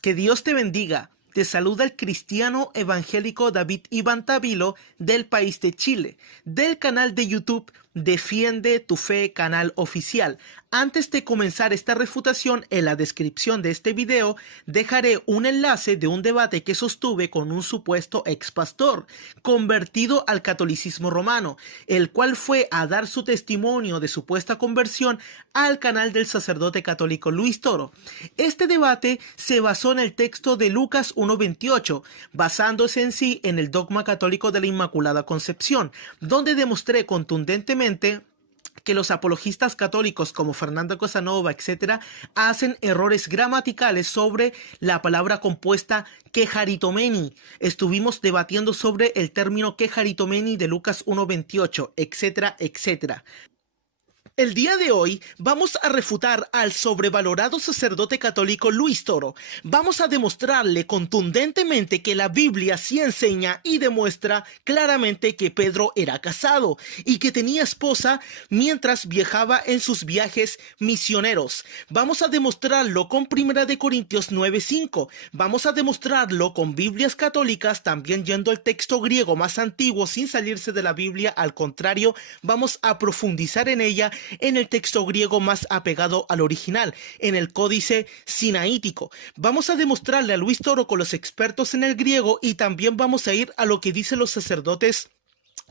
Que Dios te bendiga. Te saluda el cristiano evangélico David Iván Tavilo del país de Chile, del canal de YouTube Defiende tu Fe Canal Oficial. Antes de comenzar esta refutación, en la descripción de este video dejaré un enlace de un debate que sostuve con un supuesto ex pastor convertido al catolicismo romano, el cual fue a dar su testimonio de supuesta conversión al canal del sacerdote católico Luis Toro. Este debate se basó en el texto de Lucas 1:28, basándose en sí en el dogma católico de la Inmaculada Concepción, donde demostré contundentemente que los apologistas católicos como Fernando Casanova, etc., hacen errores gramaticales sobre la palabra compuesta quejaritomeni. Estuvimos debatiendo sobre el término quejaritomeni de Lucas 1:28, etc., etc. El día de hoy vamos a refutar al sobrevalorado sacerdote católico Luis Toro. Vamos a demostrarle contundentemente que la Biblia sí enseña y demuestra claramente que Pedro era casado y que tenía esposa mientras viajaba en sus viajes misioneros. Vamos a demostrarlo con 1 Corintios 9:5. Vamos a demostrarlo con Biblias católicas, también yendo al texto griego más antiguo sin salirse de la Biblia. Al contrario, vamos a profundizar en ella en el texto griego más apegado al original, en el códice sinaítico. Vamos a demostrarle a Luis Toro con los expertos en el griego y también vamos a ir a lo que dicen los sacerdotes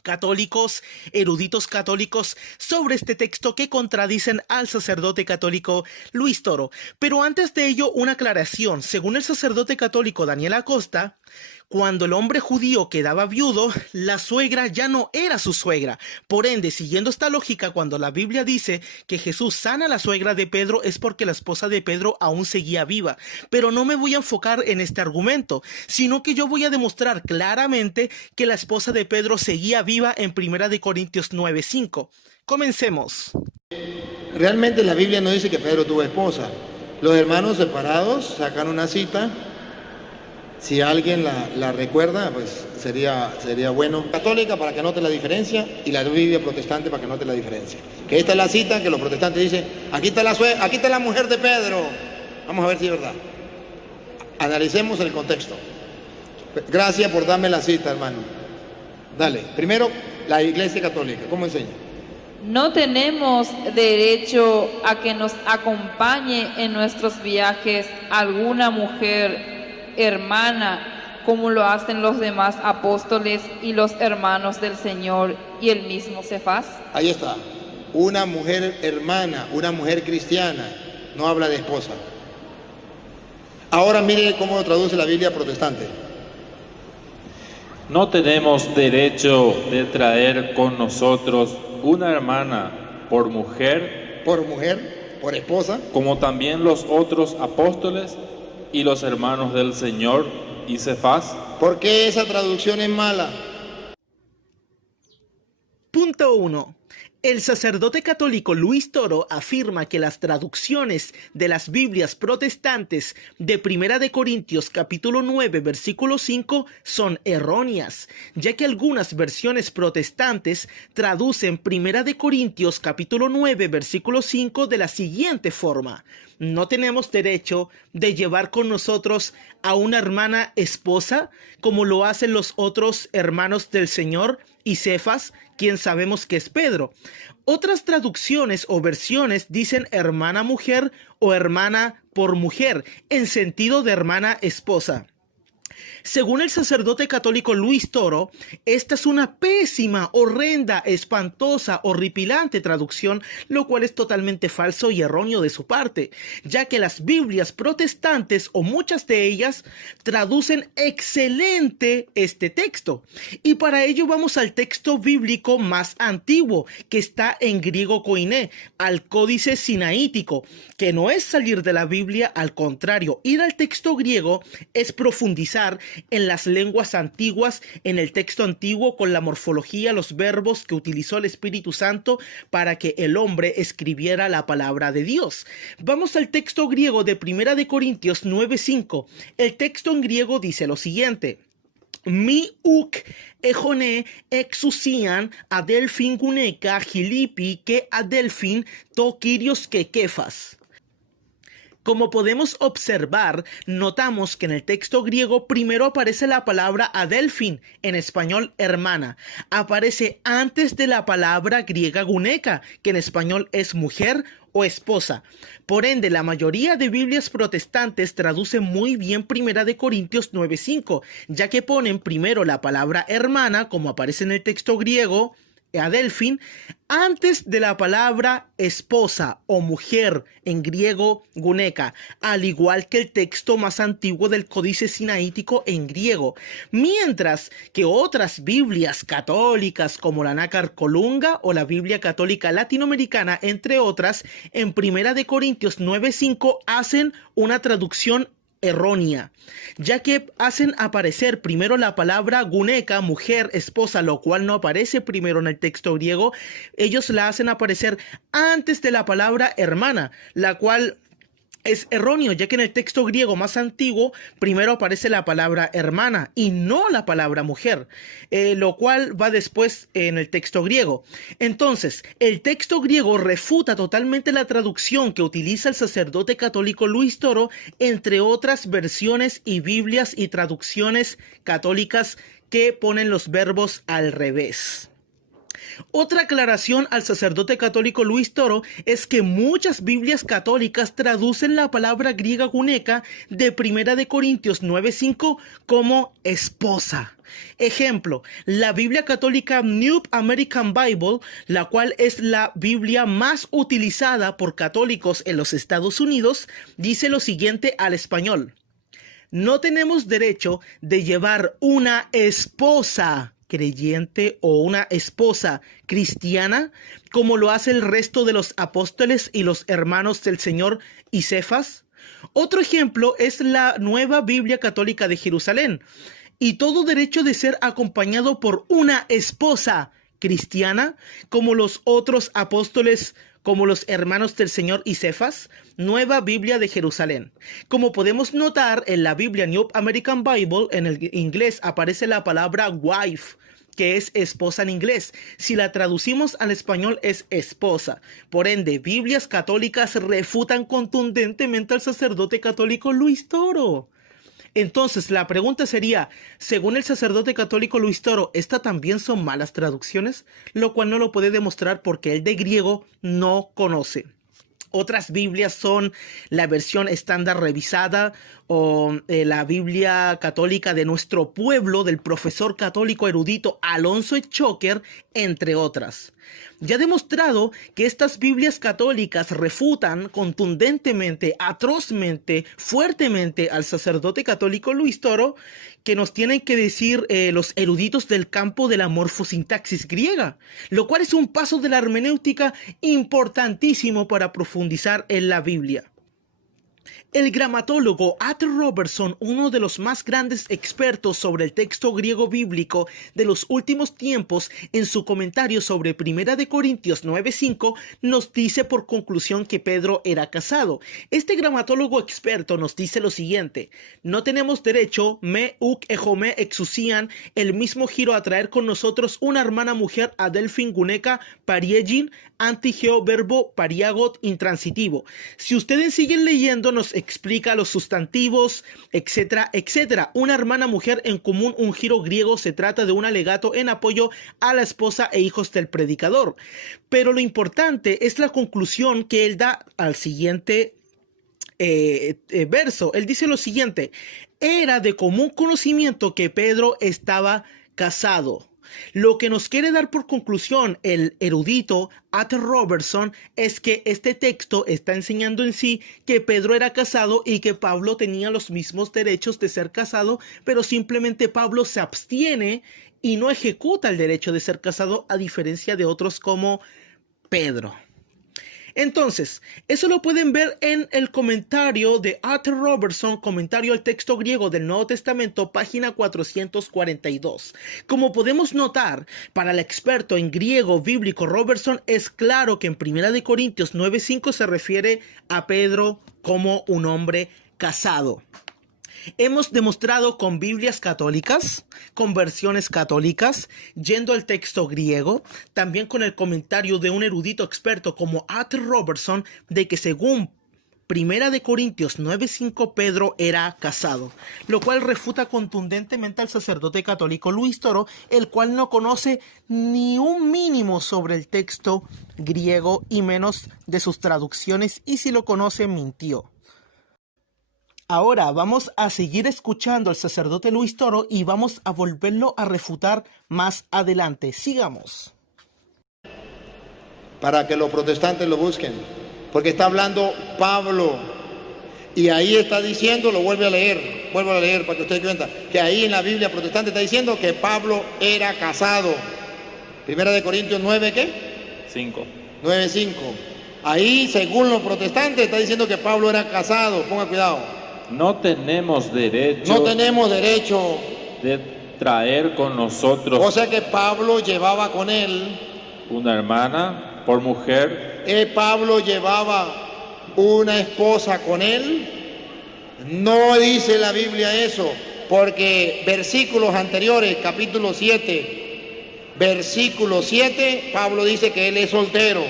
católicos, eruditos católicos, sobre este texto que contradicen al sacerdote católico Luis Toro. Pero antes de ello, una aclaración. Según el sacerdote católico Daniel Acosta, cuando el hombre judío quedaba viudo, la suegra ya no era su suegra. Por ende, siguiendo esta lógica, cuando la Biblia dice que Jesús sana a la suegra de Pedro, es porque la esposa de Pedro aún seguía viva. Pero no me voy a enfocar en este argumento, sino que yo voy a demostrar claramente que la esposa de Pedro seguía viva en 1 Corintios 9:5. Comencemos. Realmente la Biblia no dice que Pedro tuvo esposa. Los hermanos separados sacan una cita. Si alguien la recuerda, pues sería bueno. Católica para que note la diferencia y la Biblia protestante para que note la diferencia. Que esta es la cita que los protestantes dicen, aquí está la mujer de Pedro. Vamos a ver si es verdad. Analicemos el contexto. Gracias por darme la cita, hermano. Dale, primero la Iglesia Católica, ¿cómo enseña? No tenemos derecho a que nos acompañe en nuestros viajes alguna mujer hermana, como lo hacen los demás apóstoles y los hermanos del Señor y el mismo Cefas. Ahí está, una mujer hermana, una mujer cristiana, no habla de esposa. Ahora mire cómo lo traduce la Biblia protestante. No tenemos derecho de traer con nosotros una hermana por mujer, por esposa, como también los otros apóstoles y los hermanos del Señor y Cefas. ¿Por qué esa traducción es mala? Punto 1. El sacerdote católico Luis Toro afirma que las traducciones de las Biblias protestantes de 1 Corintios capítulo 9 versículo 5 son erróneas, ya que algunas versiones protestantes traducen 1 Corintios capítulo 9 versículo 5 de la siguiente forma: no tenemos derecho de llevar con nosotros a una hermana esposa, como lo hacen los otros hermanos del Señor y Cefas, quien sabemos que es Pedro. Otras traducciones o versiones dicen hermana mujer o hermana por mujer, en sentido de hermana esposa. Según el sacerdote católico Luis Toro, esta es una pésima, horrenda, espantosa, horripilante traducción, lo cual es totalmente falso y erróneo de su parte, ya que las Biblias protestantes, o muchas de ellas, traducen excelente este texto. Y para ello vamos al texto bíblico más antiguo, que está en griego koiné, al códice sinaítico, que no es salir de la Biblia, al contrario, ir al texto griego es profundizar en las lenguas antiguas, en el texto antiguo, con la morfología, los verbos que utilizó el Espíritu Santo para que el hombre escribiera la palabra de Dios. Vamos al texto griego de 1 Corintios 9:5. El texto en griego dice lo siguiente: Mi uk ejone exusian adelfin guneka gilipi que adelfin to kyrios que kefas. Como podemos observar, notamos que en el texto griego primero aparece la palabra adelfin, en español hermana. Aparece antes de la palabra griega guneca, que en español es mujer o esposa. Por ende, la mayoría de Biblias protestantes traducen muy bien 1 Corintios 9:5, ya que ponen primero la palabra hermana, como aparece en el texto griego, adelfin, antes de la palabra esposa o mujer en griego guneca, al igual que el texto más antiguo del Códice Sinaítico en griego, mientras que otras Biblias católicas como la Nácar Colunga o la Biblia Católica Latinoamericana, entre otras, en 1 Corintios 9:5 hacen una traducción errónea, ya que hacen aparecer primero la palabra guneca, mujer, esposa, lo cual no aparece primero en el texto griego. Ellos la hacen aparecer antes de la palabra hermana, la cual es erróneo, ya que en el texto griego más antiguo primero aparece la palabra hermana y no la palabra mujer, lo cual va después en el texto griego. Entonces, el texto griego refuta totalmente la traducción que utiliza el sacerdote católico Luis Toro, entre otras versiones y Biblias y traducciones católicas que ponen los verbos al revés. Otra aclaración al sacerdote católico Luis Toro es que muchas Biblias católicas traducen la palabra griega guneca de 1 Corintios 9:5 como esposa. Ejemplo, la Biblia católica New American Bible, la cual es la Biblia más utilizada por católicos en los Estados Unidos, dice lo siguiente al español: no tenemos derecho de llevar una esposa creyente o una esposa cristiana como lo hace el resto de los apóstoles y los hermanos del Señor y Cefas. Otro ejemplo es la Nueva Biblia Católica de Jerusalén. Y todo derecho de ser acompañado por una esposa cristiana como los otros apóstoles, como los hermanos del Señor y Cefas. Nueva Biblia de Jerusalén. Como podemos notar, en la Biblia New American Bible, en el inglés aparece la palabra wife, que es esposa en inglés. Si la traducimos al español es esposa. Por ende, Biblias católicas refutan contundentemente al sacerdote católico Luis Toro. Entonces, la pregunta sería, según el sacerdote católico Luis Toro, ¿estas también son malas traducciones? Lo cual no lo puede demostrar porque él de griego no conoce. Otras Biblias son la versión estándar revisada o la Biblia católica de nuestro pueblo, del profesor católico erudito Alonso Echoker, entre otras. Ya demostrado que estas Biblias católicas refutan contundentemente, atrozmente, fuertemente al sacerdote católico Luis Toro, que nos tienen que decir los eruditos del campo de la morfosintaxis griega, lo cual es un paso de la hermenéutica importantísimo para profundizar en la Biblia. El gramatólogo Arthur Robertson, uno de los más grandes expertos sobre el texto griego bíblico de los últimos tiempos, en su comentario sobre 1 Corintios 9:5, nos dice por conclusión que Pedro era casado. Este gramatólogo experto nos dice lo siguiente: no tenemos derecho, me uk ejome exusian, el mismo giro a traer con nosotros una hermana mujer adelfin guneca pariegin antigeo verbo pariagot intransitivo. Si ustedes siguen leyendo, nos explica los sustantivos, etcétera, etcétera. Una hermana mujer en común, un giro griego, se trata de un alegato en apoyo a la esposa e hijos del predicador. Pero lo importante es la conclusión que él da al siguiente verso. Él dice lo siguiente: era de común conocimiento que Pedro estaba casado. Lo que nos quiere dar por conclusión el erudito Arthur Robertson es que este texto está enseñando en sí que Pedro era casado y que Pablo tenía los mismos derechos de ser casado, pero simplemente Pablo se abstiene y no ejecuta el derecho de ser casado, a diferencia de otros como Pedro. Entonces, eso lo pueden ver en el comentario de Arthur Robertson, comentario al texto griego del Nuevo Testamento, página 442. Como podemos notar, para el experto en griego bíblico Robertson, es claro que en 1 Corintios 9:5 se refiere a Pedro como un hombre casado. Hemos demostrado con Biblias católicas, con versiones católicas, yendo al texto griego, también con el comentario de un erudito experto como Arthur Robertson, de que según Primera de Corintios 9:5, Pedro era casado, lo cual refuta contundentemente al sacerdote católico Luis Toro, el cual no conoce ni un mínimo sobre el texto griego y menos de sus traducciones, y si lo conoce, mintió. Ahora vamos a seguir escuchando al sacerdote Luis Toro y vamos a volverlo a refutar más adelante. Sigamos. Para que los protestantes lo busquen, porque está hablando Pablo y ahí está diciendo, vuelvo a leer para que ustedes cuenten, que ahí en la Biblia protestante está diciendo que Pablo era casado. Primera de Corintios 9, ¿qué? 5. 9:5. Ahí, según los protestantes, está diciendo que Pablo era casado. Ponga cuidado. No tenemos derecho de traer con nosotros O sea que Pablo llevaba con él, una hermana por mujer. Pablo llevaba una esposa con él. No dice la Biblia eso, porque versículos anteriores, capítulo 7, versículo 7, Pablo dice que él es soltero.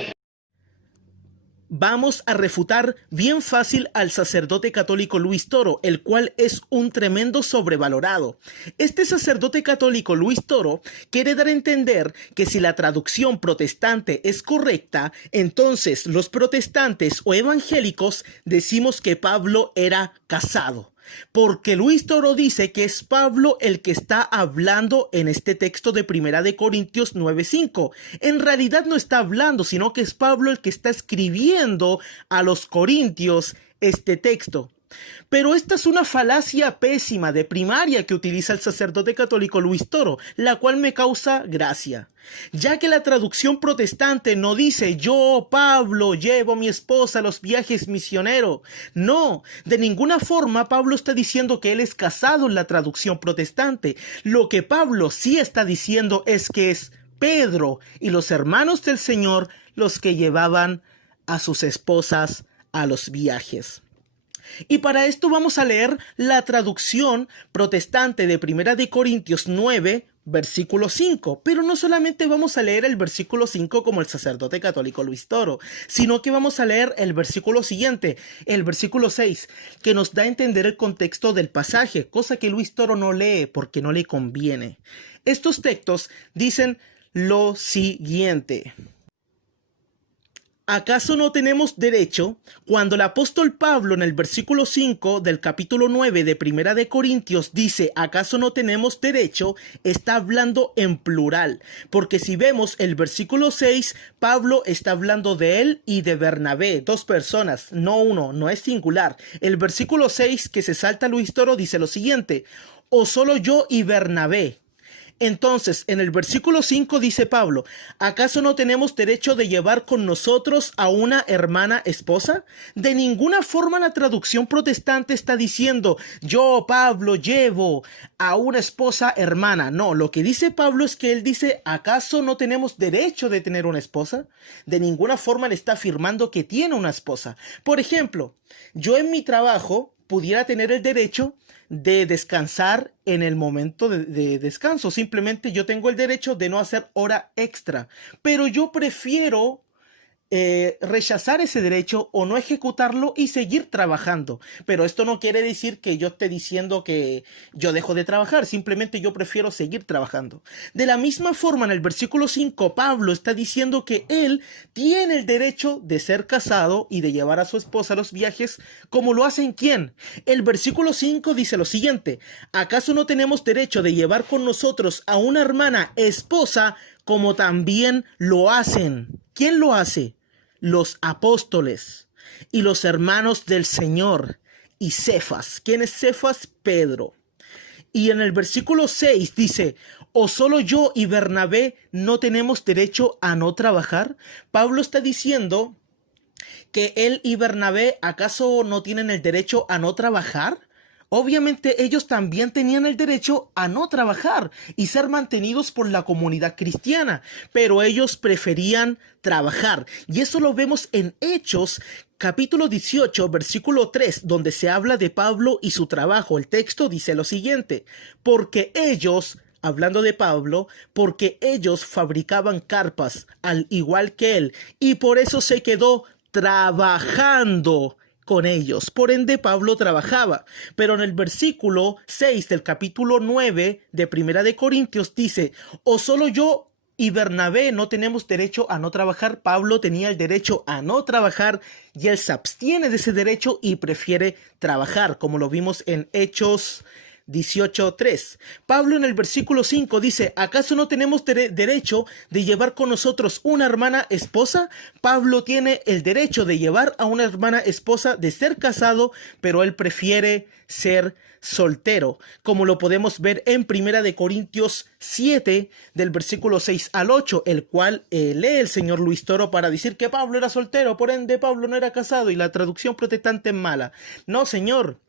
Vamos a refutar bien fácil al sacerdote católico Luis Toro, el cual es un tremendo sobrevalorado. Este sacerdote católico Luis Toro quiere dar a entender que si la traducción protestante es correcta, entonces los protestantes o evangélicos decimos que Pablo era casado. Porque Luis Toro dice que es Pablo el que está hablando en este texto de Primera de Corintios 9:5. En realidad no está hablando, sino que es Pablo el que está escribiendo a los corintios este texto. Pero esta es una falacia pésima de primaria que utiliza el sacerdote católico Luis Toro, la cual me causa gracia, ya que la traducción protestante no dice yo, Pablo, llevo a mi esposa a los viajes misioneros. No, de ninguna forma Pablo está diciendo que él es casado en la traducción protestante. Lo que Pablo sí está diciendo es que es Pedro y los hermanos del Señor los que llevaban a sus esposas a los viajes. Y para esto vamos a leer la traducción protestante de Primera de Corintios 9, versículo 5. Pero no solamente vamos a leer el versículo 5 como el sacerdote católico Luis Toro, sino que vamos a leer el versículo siguiente, el versículo 6, que nos da a entender el contexto del pasaje, cosa que Luis Toro no lee porque no le conviene. Estos textos dicen lo siguiente: ¿acaso no tenemos derecho? Cuando el apóstol Pablo en el versículo 5 del capítulo 9 de Primera de Corintios dice ¿acaso no tenemos derecho? Está hablando en plural, porque si vemos el versículo 6, Pablo está hablando de él y de Bernabé, dos personas, no uno, no es singular. El versículo 6 que se salta Luis Toro dice lo siguiente: ¿o solo yo y Bernabé? Entonces, en el versículo 5 dice Pablo, ¿acaso no tenemos derecho de llevar con nosotros a una hermana esposa? De ninguna forma la traducción protestante está diciendo, yo, Pablo, llevo a una esposa hermana. No, lo que dice Pablo es que él dice, ¿acaso no tenemos derecho de tener una esposa? De ninguna forma le está afirmando que tiene una esposa. Por ejemplo, yo en mi trabajo pudiera tener el derecho de descansar en el momento de descanso. Simplemente yo tengo el derecho de no hacer hora extra, pero yo prefiero rechazar ese derecho o no ejecutarlo y seguir trabajando. Pero esto no quiere decir que yo esté diciendo que yo dejo de trabajar, simplemente yo prefiero seguir trabajando. De la misma forma, en el versículo 5, Pablo está diciendo que él tiene el derecho de ser casado y de llevar a su esposa a los viajes, como lo hacen ¿quién? El versículo 5 dice lo siguiente: ¿acaso no tenemos derecho de llevar con nosotros a una hermana esposa como también lo hacen? ¿Quién lo hace? Los apóstoles y los hermanos del Señor y Cefas. ¿Quién es Cefas? Pedro. Y en el versículo 6 dice, ¿o solo yo y Bernabé no tenemos derecho a no trabajar? Pablo está diciendo que él y Bernabé ¿acaso no tienen el derecho a no trabajar? Obviamente ellos también tenían el derecho a no trabajar y ser mantenidos por la comunidad cristiana, pero ellos preferían trabajar. Y eso lo vemos en Hechos, capítulo 18, versículo 3, donde se habla de Pablo y su trabajo. El texto dice lo siguiente: porque ellos, hablando de Pablo, porque ellos fabricaban carpas al igual que él, y por eso se quedó trabajando con ellos. Por ende, Pablo trabajaba. Pero en el versículo 6 del capítulo 9 de Primera de Corintios dice, ¿o solo yo y Bernabé no tenemos derecho a no trabajar? Pablo tenía el derecho a no trabajar y él se abstiene de ese derecho y prefiere trabajar, como lo vimos en Hechos 18:3. Pablo en el versículo 5 dice, ¿acaso no tenemos derecho de llevar con nosotros una hermana esposa? Pablo tiene el derecho de llevar a una hermana esposa, de ser casado, pero él prefiere ser soltero, como lo podemos ver en Primera de Corintios 7 del versículo 6 al 8, el cual lee el señor Luis Toro para decir que Pablo era soltero, por ende Pablo no era casado y la traducción protestante es mala. No, señor.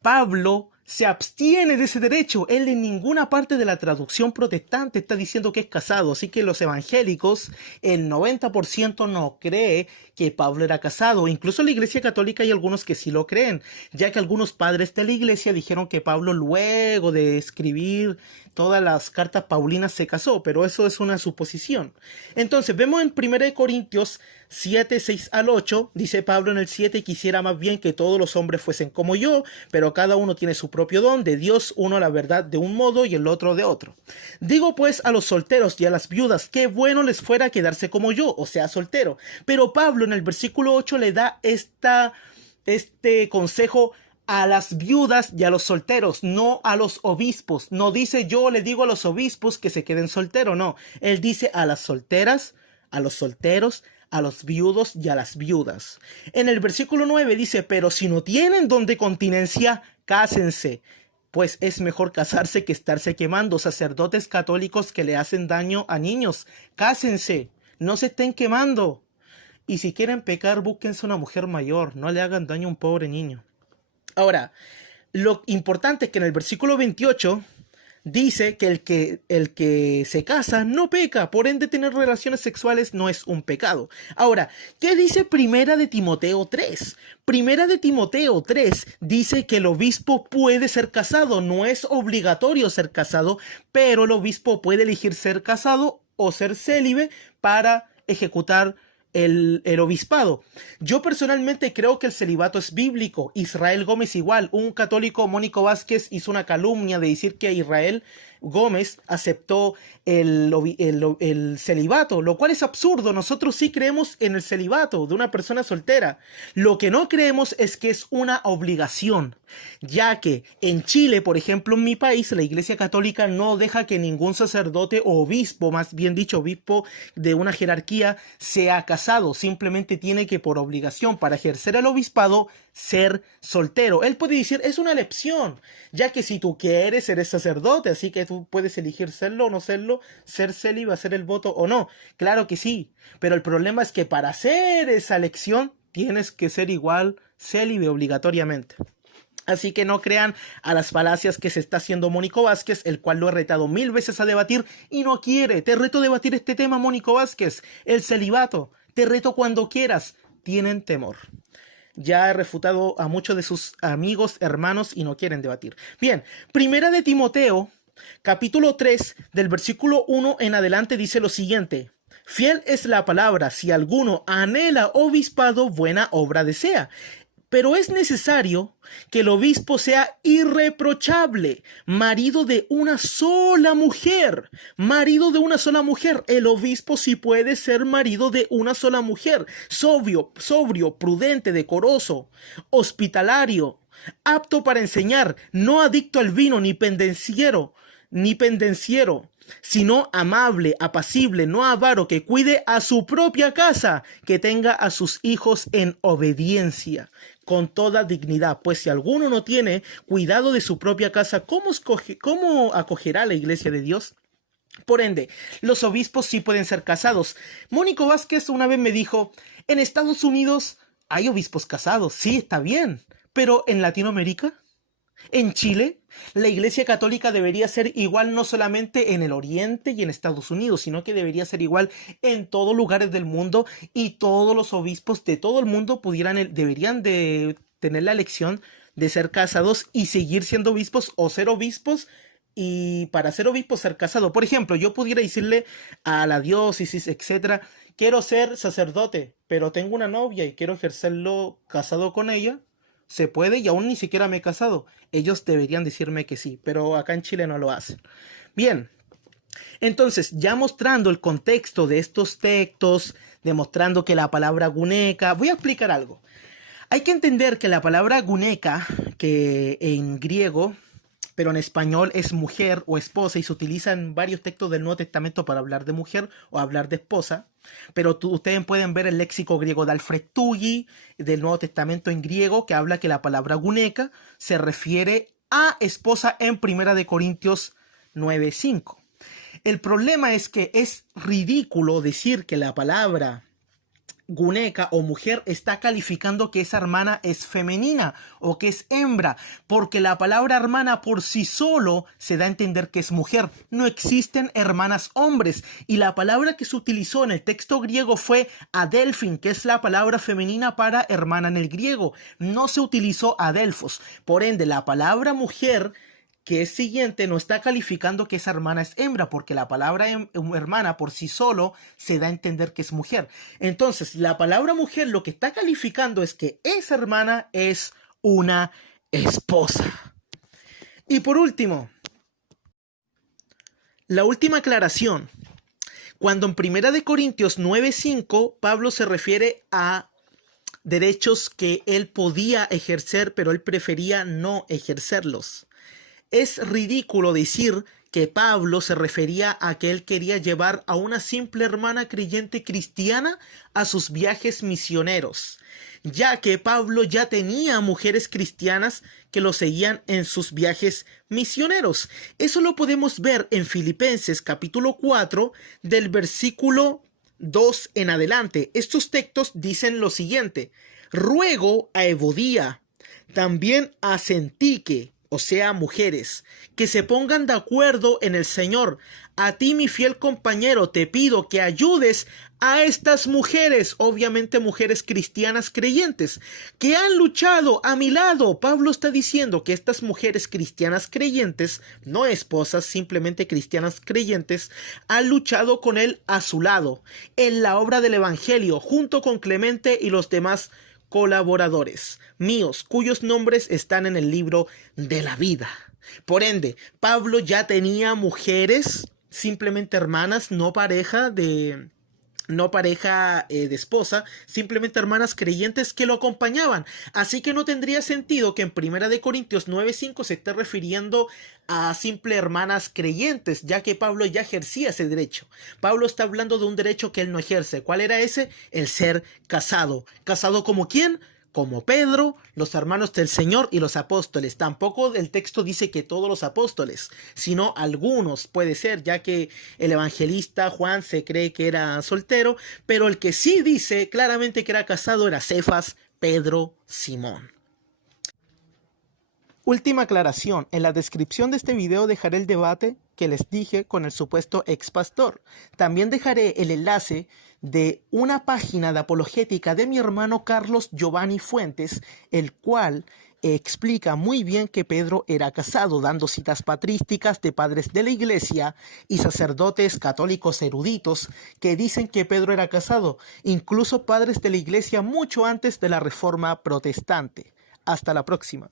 Pablo se abstiene de ese derecho. Él en ninguna parte de la traducción protestante está diciendo que es casado. Así que los evangélicos, el 90% no cree que Pablo era casado. Incluso en la Iglesia Católica hay algunos que sí lo creen, ya que algunos padres de la Iglesia dijeron que Pablo, luego de escribir todas las cartas paulinas, se casó, pero eso es una suposición. Entonces vemos en 1 Corintios 7, 6 al 8, dice Pablo en el 7, quisiera más bien que todos los hombres fuesen como yo, pero cada uno tiene su propio don, de Dios uno la verdad de un modo y el otro de otro. Digo pues a los solteros y a las viudas, qué bueno les fuera quedarse como yo, o sea, soltero. Pero Pablo en el versículo 8 le da este consejo a las viudas y a los solteros, no a los obispos. No dice yo le digo a los obispos que se queden solteros, no. Él dice a las solteras, a los solteros, a los viudos y a las viudas. En el versículo 9 dice, pero si no tienen don de continencia, cásense, pues es mejor casarse que estarse quemando. Sacerdotes católicos que le hacen daño a niños, cásense, no se estén quemando. Y si quieren pecar, búsquense una mujer mayor, no le hagan daño a un pobre niño. Ahora, lo importante es que en el versículo 28 dice que el que se casa no peca, por ende tener relaciones sexuales no es un pecado. Ahora, ¿qué dice Primera de Timoteo 3? Primera de Timoteo 3 dice que el obispo puede ser casado, no es obligatorio ser casado, pero el obispo puede elegir ser casado o ser célibe para ejecutar el obispado. Yo personalmente creo que el celibato es bíblico. Israel Gómez igual, un católico, Mónico Vázquez, hizo una calumnia de decir que Israel Gómez aceptó el celibato, lo cual es absurdo. Nosotros sí creemos en el celibato de una persona soltera. Lo que no creemos es que es una obligación, ya que en Chile, por ejemplo, en mi país, la Iglesia Católica no deja que ningún sacerdote o obispo, más bien dicho, obispo de una jerarquía, sea casado. Simplemente tiene que, por obligación, para ejercer el obispado, ser soltero. Él puede decir, es una elección, ya que si tú quieres, eres sacerdote, así que tú puedes elegir serlo o no serlo, ser célibe, hacer el voto o no. Claro que sí, pero el problema es que para hacer esa elección tienes que ser igual célibe obligatoriamente. Así que no crean a las falacias que se está haciendo Mónico Vázquez, el cual lo he retado 1000 veces a debatir y no quiere. Te reto a debatir este tema, Mónico Vázquez, el celibato. Te reto cuando quieras. Tienen temor. Ya he refutado a muchos de sus amigos, hermanos, y no quieren debatir. Bien, Primera de Timoteo, capítulo 3, del versículo 1 en adelante dice lo siguiente. Fiel es la palabra, si alguno anhela obispado, buena obra desea. Pero es necesario que el obispo sea irreprochable, marido de una sola mujer. Marido de una sola mujer. El obispo sí puede ser marido de una sola mujer. Sobrio, prudente, decoroso, hospitalario, apto para enseñar, no adicto al vino, ni pendenciero, sino amable, apacible, no avaro, que cuide a su propia casa, que tenga a sus hijos en obediencia, con toda dignidad. Pues si alguno no tiene cuidado de su propia casa, ¿cómo acogerá a la iglesia de Dios? Por ende, los obispos sí pueden ser casados. Mónico Vázquez una vez me dijo, en Estados Unidos hay obispos casados. Sí, está bien, pero ¿en Latinoamérica? ¿En Chile? La Iglesia Católica debería ser igual no solamente en el Oriente y en Estados Unidos, sino que debería ser igual en todos lugares del mundo, y todos los obispos de todo el mundo deberían de tener la elección de ser casados y seguir siendo obispos o ser obispos y para ser obispo ser casado. Por ejemplo, yo pudiera decirle a la diócesis, etcétera, quiero ser sacerdote, pero tengo una novia y quiero ejercerlo casado con ella. Se puede y aún ni siquiera me he casado. Ellos deberían decirme que sí, pero acá en Chile no lo hacen. Bien, entonces ya mostrando el contexto de estos textos, demostrando que la palabra guneca, voy a explicar algo. Hay que entender que la palabra guneca, que en griego, pero en español es mujer o esposa y se utiliza en varios textos del Nuevo Testamento para hablar de mujer o hablar de esposa, pero ustedes pueden ver el léxico griego de Alfred Tuggy del Nuevo Testamento en griego que habla que la palabra guneca se refiere a esposa en 1 Corintios 9:5. El problema es que es ridículo decir que la palabra guneca o mujer está calificando que esa hermana es femenina o que es hembra, porque la palabra hermana por sí solo se da a entender que es mujer. No existen hermanas hombres y la palabra que se utilizó en el texto griego fue adelphin, que es la palabra femenina para hermana en el griego. No se utilizó adelphos. Por ende, la palabra mujer que es siguiente no está calificando que esa hermana es hembra, porque la palabra hermana por sí solo se da a entender que es mujer. Entonces, la palabra mujer lo que está calificando es que esa hermana es una esposa. Y por último, la última aclaración. Cuando en 1 Corintios 9:5 Pablo se refiere a derechos que él podía ejercer, pero él prefería no ejercerlos. Es ridículo decir que Pablo se refería a que él quería llevar a una simple hermana creyente cristiana a sus viajes misioneros, ya que Pablo ya tenía mujeres cristianas que lo seguían en sus viajes misioneros. Eso lo podemos ver en Filipenses capítulo 4 del versículo 2 en adelante. Estos textos dicen lo siguiente: ruego a Evodía, también a Sintique, o sea, mujeres, que se pongan de acuerdo en el Señor. A ti, mi fiel compañero, te pido que ayudes a estas mujeres, obviamente mujeres cristianas creyentes, que han luchado a mi lado. Pablo está diciendo que estas mujeres cristianas creyentes, no esposas, simplemente cristianas creyentes, han luchado con él a su lado, en la obra del Evangelio, junto con Clemente y los demás colaboradores míos, cuyos nombres están en el libro de la vida. Por ende, Pablo ya tenía mujeres, simplemente hermanas, no pareja de esposa, simplemente hermanas creyentes que lo acompañaban. Así que no tendría sentido que en 1 Corintios 9:5 se esté refiriendo a simple hermanas creyentes, ya que Pablo ya ejercía ese derecho. Pablo está hablando de un derecho que él no ejerce. ¿Cuál era ese? El ser casado. ¿Casado como quién? Como Pedro, los hermanos del Señor y los apóstoles. Tampoco el texto dice que todos los apóstoles, sino algunos, puede ser, ya que el evangelista Juan se cree que era soltero, pero el que sí dice claramente que era casado era Cefas, Pedro, Simón. Última aclaración, en la descripción de este video dejaré el debate que les dije con el supuesto ex pastor. También dejaré el enlace de una página de apologética de mi hermano Carlos Giovanni Fuentes, el cual explica muy bien que Pedro era casado, dando citas patrísticas de padres de la iglesia y sacerdotes católicos eruditos que dicen que Pedro era casado, incluso padres de la iglesia mucho antes de la Reforma Protestante. Hasta la próxima.